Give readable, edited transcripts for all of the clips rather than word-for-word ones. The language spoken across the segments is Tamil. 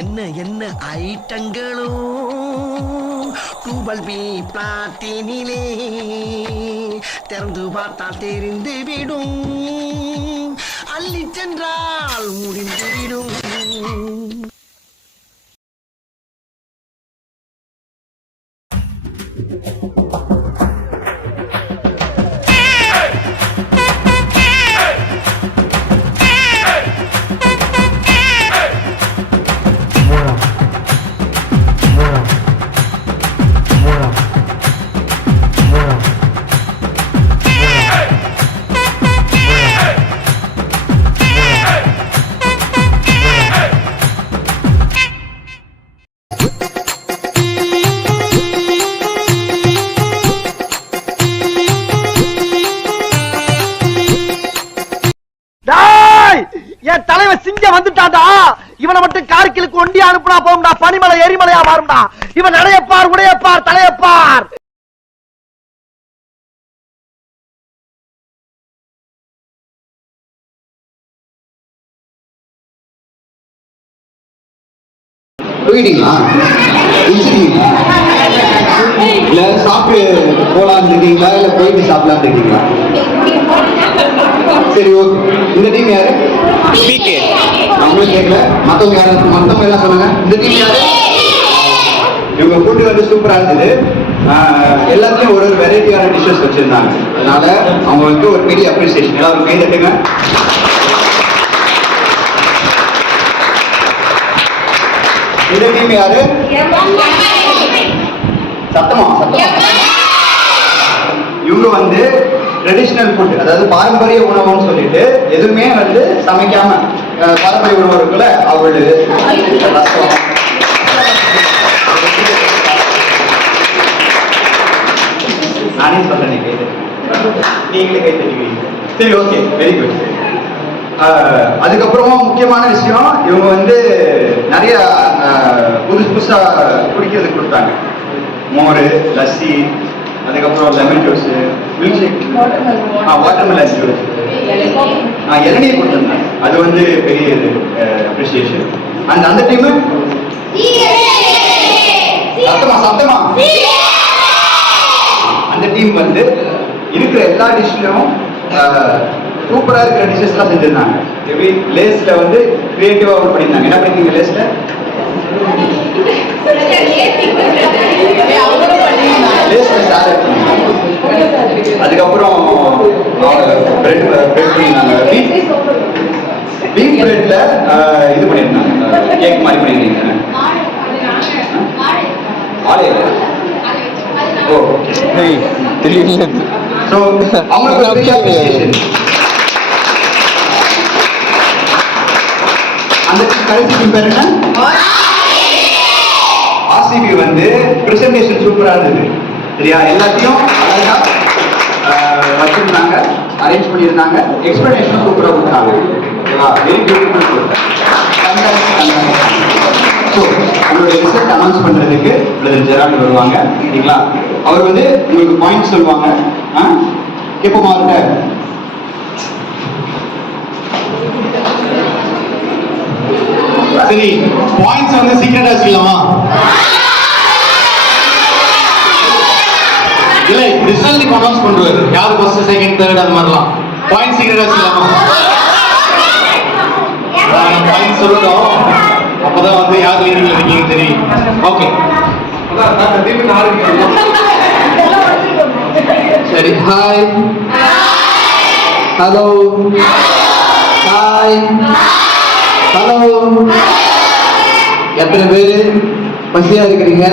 என்ன என்ன ஐட்டங்களோ டூபல் பி பிளாட்டினிலே திறந்து பார்த்தால் தெரிந்து விடும் அள்ளி சென்றால் முடிந்துவிடும். என் தலைவன் சிங்கம் வந்துட்டான்டா. இவனை மட்டும் கார்கிலுக்கு ஒண்டி அனுப்புனா போகும்டா. பனிமலை எரிமலையா மாறும்டா. இவன் நடையப்பார், உடையப்பார், தலையப்பார். இல்ல சாப்பிட்டு போலான்னு இருக்கீங்களா இல்ல போயிட்டு சாப்பிடலான்னு இருக்கீங்களா? சரி, ஓகே. இந்த டீம் யாரு? பிகே. நம்மளும் கேட்கல. மத்தவங்க யாரு? மத்தவங்க எல்லாம் சொன்னாங்க. இந்த டீம் யாரு? இவங்க ஃபுட்டு வந்து சூப்பரா இருந்தது. எல்லாத்துலயும் ஒரு வெரைட்டியான டிஷ்ஷஸ் வச்சிருந்தாங்க. அதனால அவங்களுக்கு ஒரு பெரிய அப்ரிசியேஷன். எல்லாரும் கை தட்டுங்க. இந்த டீம் யாரு? சத்தமா இவங்க வந்து ட்ரெடிஷனல் ஃபுட், அதாவது பாரம்பரிய உணவுன்னு சொல்லிட்டு எதுவுமே வந்து சமைக்காம பாரம்பரிய உணவு இருக்குல்ல, அவளு ரசம், நானே சொல்றேன், நீங்களே கை தட்டிக்கிறீங்க. சரி, ஓகே, வெரி குட். அதுக்கப்புறமா முக்கியமான விஷயம், இவங்க வந்து நிறைய புதுசா குடிக்கிறதுக்கு கொடுத்தாங்க. மோர், லஸ்ஸி, அதுக்கப்புறம் lemon juice, milk shake, watermelon juice, இளநீர் கொடுத்துருந்தாங்க. அது வந்து பெரிய அப்ரிசியேஷன். அந்த டீமு சத்தமா அந்த டீம் வந்து இருக்கிற எல்லா டிஷ்லையும் சூப்பரா இருக்கிற டிஷஸ் எல்லாம் செஞ்சிருந்தாங்க. லேஸ்ல வந்து கிரியேட்டிவா ஒர்க் பண்ணிருந்தாங்க. என்ன பண்ணிருக்கீங்க லேஸ்ல? அதுக்கப்புறம் பிரெட் பண்ணிருந்தாங்க. பீஃப் பிரெட்ல இது பண்ணிருந்தாங்க, கேக் மாதிரி பண்ணிருந்தீங்க. அந்த கடைசி பேர் என்ன? ஆர்சிபி வந்து பிரசன்டேஷன் சூப்பரா இருந்தது. சரியா? எல்லாத்தையும் அழகா வச்சிருந்தாங்க, அரேஞ்ச் பண்ணியிருந்தாங்க. எக்ஸ்பிளனேஷன் சூப்பரா கொடுத்தாங்க. Very beautiful. ஸோ உங்களுடைய ரிசல்ட் அனௌன்ஸ் பண்றதுக்கு பிரதர் ஜெரால்ட் வருவாங்க. சரிங்களா? அவர் வந்து உங்களுக்கு பாயிண்ட் சொல்லுவாங்க. கேட்போமா அவர்கிட்ட? சரி, பாயிண்ட்ஸ் வந்து சீக்ரெட்டா வச்சுக்கலாமா? இல்ல, ரிசல்ட் அனௌன்ஸ் பண்ணுவாரு. யார் ஃபர்ஸ்ட், செகண்ட், தேர்ட் அந்த மாதிரிலாம். பாயிண்ட் சீக்ரெட்டா வச்சுக்கலாமா? பாயிண்ட் சொல்லணும், அப்பதான் வந்து யார் லீடிங்ல இருக்கீங்க தெரியும். ஓகே, சரி. Hi, hello, hi, hello. எத்தனை பேரு பசியா இருக்கிறீங்க?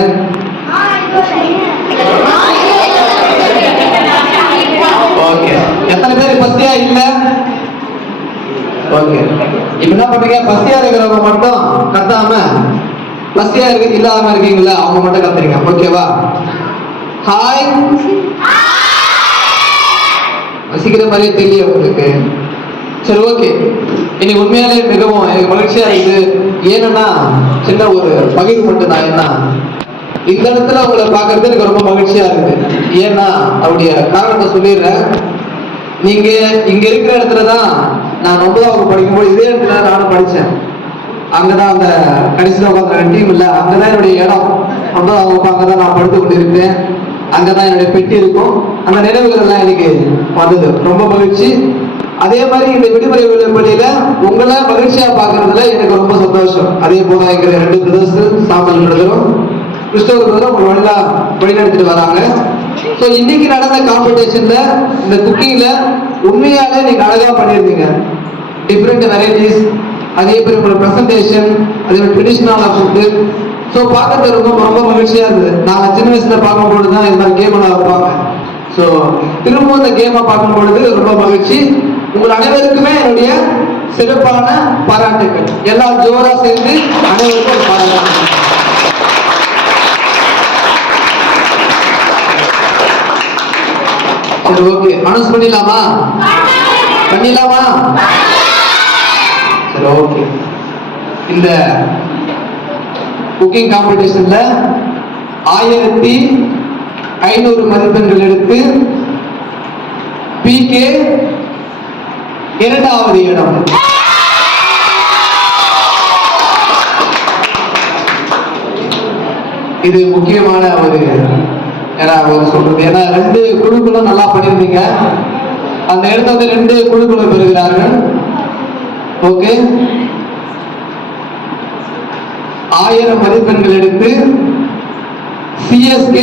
ஓகே. எத்தனை பேர் பசியா இல்ல? ஓகே. இப்ப என்ன பண்றீங்க? பசியா இருக்கிறவங்க மட்டும் கத்தாம, பசியா இல்லாம இருக்கீங்களா அவங்க மட்டும் கத்துறீங்க. ஓகேவா? ஹாய். பசிக்கிற மாதிரியே தெரியல உங்களுக்கு. சரி, ஓகே. இன்னைக்கு உண்மையாலே மிகவும் எனக்கு மகிழ்ச்சியா இருக்குது. ஏன்னா சின்ன ஒரு பகிர்வு மட்டும் தான். என்ன இந்த இடத்துல உங்களை பார்க்கறது எனக்கு ரொம்ப மகிழ்ச்சியா இருக்குது. ஏன்னா அவருடைய காரணத்தை சொல்லிடுறேன். நீங்க இங்க இருக்கிற இடத்துலதான் நான் 9வது படிக்கும்போது இதே இடத்துல நானும் படிச்சேன். அங்கதான் அந்த கடைசியில் உட்காந்து டீம் இல்ல, அங்கதான் என்னுடைய இடம். 9வது வகுப்பு அங்கதான் நான் படுத்து கொண்டிருப்பேன். அங்கதான் என்னுடைய பெட்டி இருக்கும். அந்த நினைவுகள் எல்லாம் எனக்கு வந்தது. ரொம்ப மகிழ்ச்சி. அதே மாதிரி இந்த விடுமுறை பள்ளியில உங்களை மகிழ்ச்சியா பாக்குறதுல எனக்கு ரொம்ப சந்தோஷம். அதே போல எங்க 2 பிரதர்ஸ், சாமல் பிரதரும் கிறிஸ்டோபர் பிரதரும் உங்களை வழிநடத்திட்டு வராங்க. ஸோ இன்னைக்கு நடந்த காம்படிஷன்ல இந்த குக்கிங்ல உண்மையாலே நீங்க அழகா பண்ணியிருந்தீங்க. டிஃப்ரெண்ட் வெரைட்டிஸ், அதே மாதிரி உங்களோட ப்ரெசன்டேஷன், அதே மாதிரி ட்ரெடிஷ்னலான ஃபுட்டு. ஸோ பார்க்கறது ரொம்ப ரொம்ப மகிழ்ச்சியா இருந்தது. நாங்கள் சின்ன வயசுல பார்க்கும்பொழுது தான் இந்த மாதிரி கேம் எல்லாம் வைப்பாங்க. ஸோ திரும்பவும் இந்த கேமை பார்க்கும்பொழுது ரொம்ப மகிழ்ச்சி. உங்கள் அனைவருக்குமே என்னுடைய சிறப்பான பாராட்டுகள். எல்லாம் ஜோரா சேர்ந்து அனைவருக்கும் ஒரு பாராட்டு. சரி, ஓகே. அனௌன்ஸ் பண்ணிடலாமா? பண்ணிடலாமா? சரி, ஓகே. இந்த குக்கிங் காம்படிஷன்ல 1500 மதிப்பெண்கள் எடுத்து PK 2வது இடம். இது முக்கியமான ஒரு சொல்றது. ஏன்னா 2 குழுக்களும் நல்லா பண்ணிருந்தீங்க. அந்த இடத்த வந்து 2 குழுக்களும் பெறுகிறார்கள். ஓகே. 1000 மதிப்பெண்கள் எடுத்து CSK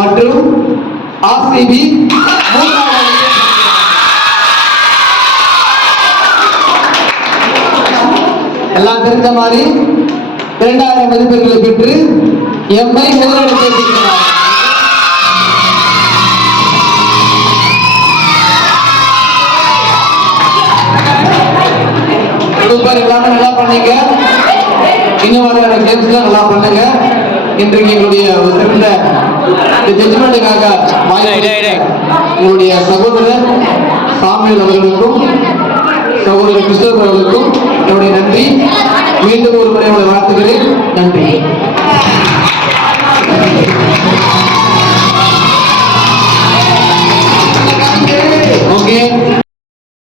மற்றும் RCB எல்லாம் தெரிஞ்ச மாதிரி 2000 மதிப்பெண்களை பெற்று MI முதலிடத்தை சூப்பர். எல்லாமே நல்லா பண்ணீங்க. இன்னும் வர கேம்ஸ்லாம் நல்லா பண்ணுங்க. இன்றைக்கு எங்களுடைய ஒரு சிறந்த ஜட்ஜ்மெண்ட்டுக்காக உங்களுடைய சகோதரர் சாமியல் அவர்களுக்கும் சகோதரர் கிறிஸ்டோபர் அவர்களுக்கும் என்னுடைய நன்றி. மீண்டும் ஒரு முறை உங்களை வாழ்த்துகிறேன். நன்றி. ஓகே.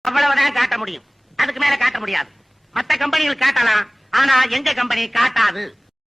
அவ்வளவுதான் காட்ட முடியும். அதுக்கு மேல காட்ட முடியாது. மத்த கம்பெனிகள் காட்டலாம், ஆனா எங்க கம்பெனி காட்டாது.